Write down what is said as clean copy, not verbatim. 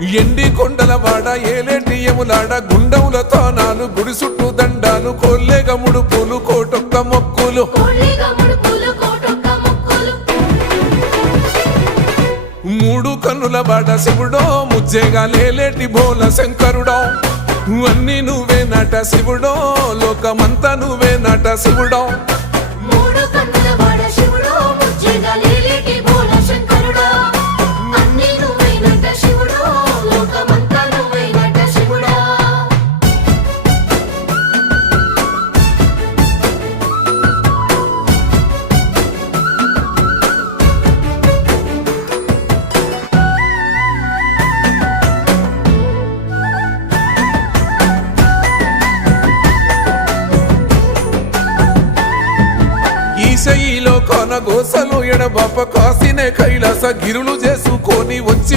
ఎండి కొండల వాడ ఏలేటి యములాడ గుండముల తానాలు గుడి చుట్టూ దండాలు కొల్లేగ ముడుపులు కోటొక్క మొక్కులు మూడు కన్నుల బాట శివుడో ముజ్జేగా లేలేటి బోల శంకరుడో అన్ని నువ్వే నట శివుడో లోకమంతా నువ్వే నట శివుడో ఈశయిలో కొన గోసలు ఎడబాప కాసినే కైలాస గిరులు చేసుకొని వచ్చి